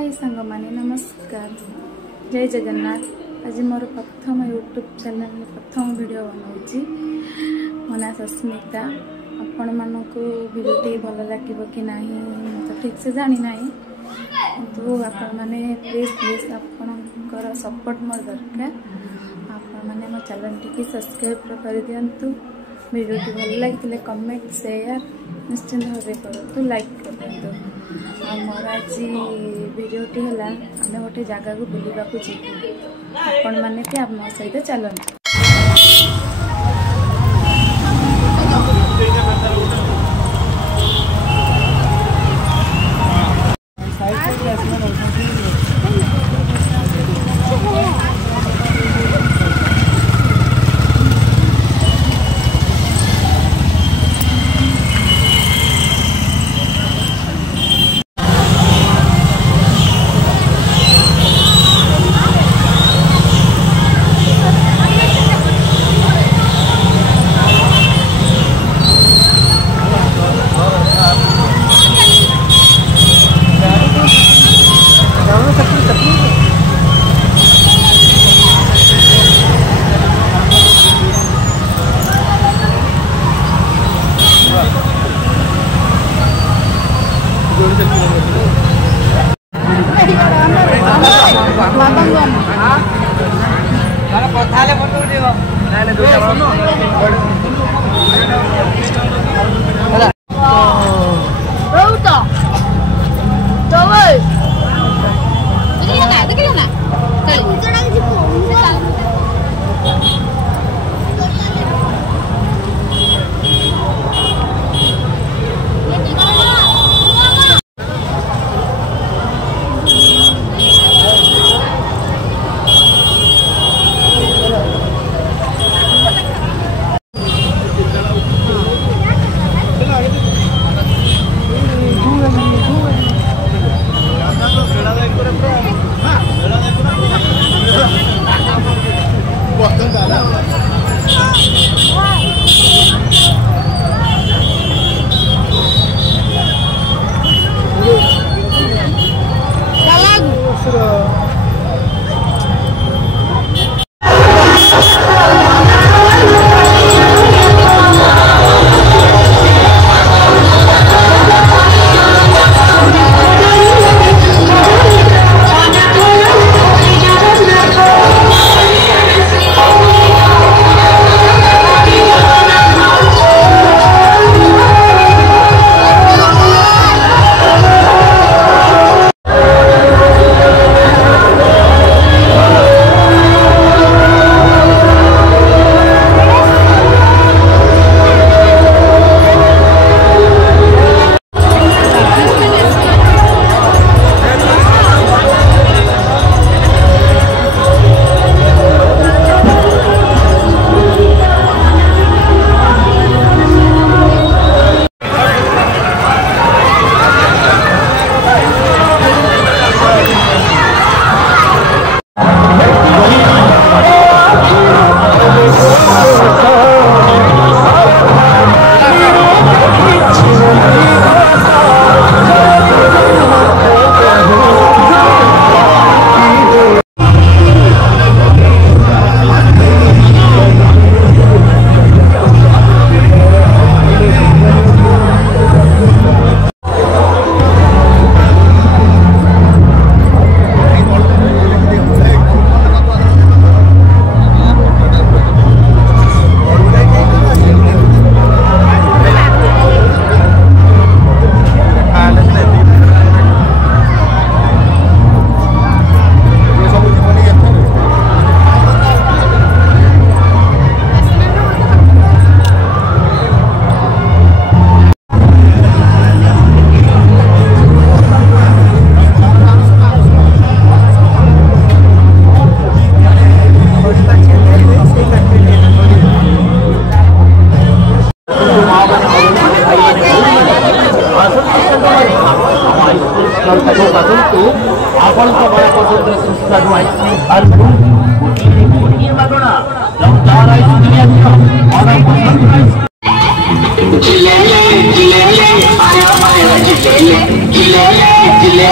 हाय सांग माने नमस्कार जय जगन्नाथ। आज मोर प्रथम यूट्यूब चैनल प्रथम वीडियो बनाऊँगी। मो ना सस्मिता। आपण मानक वीडियोटी भल लगे कि नहीं तो ठीक से जानी ना किंतु आपण मैंने प्लीज प्लीज आपणकर सपोर्ट मोर दरकार। आपण मैंने मो चैनल टी सब्सक्राइब कर दिंतु। वीडियोटी भल लगे कमेंट शेयर निश्चिंत भाव करूँ लाइक कर दिंतु। मोर आज वीडियोटी है आम गोटे जगह को बुलवा जीवु आपण मैंने भी आम सहित चलते। जिले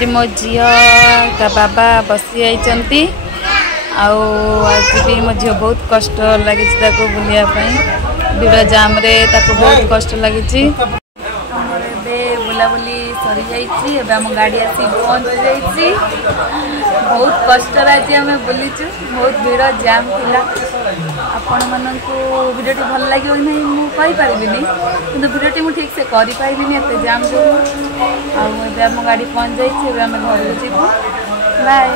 ये मो झी का बाबा बसी आई आज भी मो झी बहुत कष्ट लगी बुलिया भीड़ जाम रे बहुत कष्ट लगी बुलाबुली सरी जाइए आम गाड़ी आसी पहुँच जाइए बहुत कष्ट आज आम बुलीचु बहुत भीड़ जाम थिला आपण मानू भिडियोटी भल लगे नहीं मुझे कि भिडियोटी मुझे ठीक से करें एत जाम जो आम गाड़ी पहुँच जाइए घर को जीव बाय।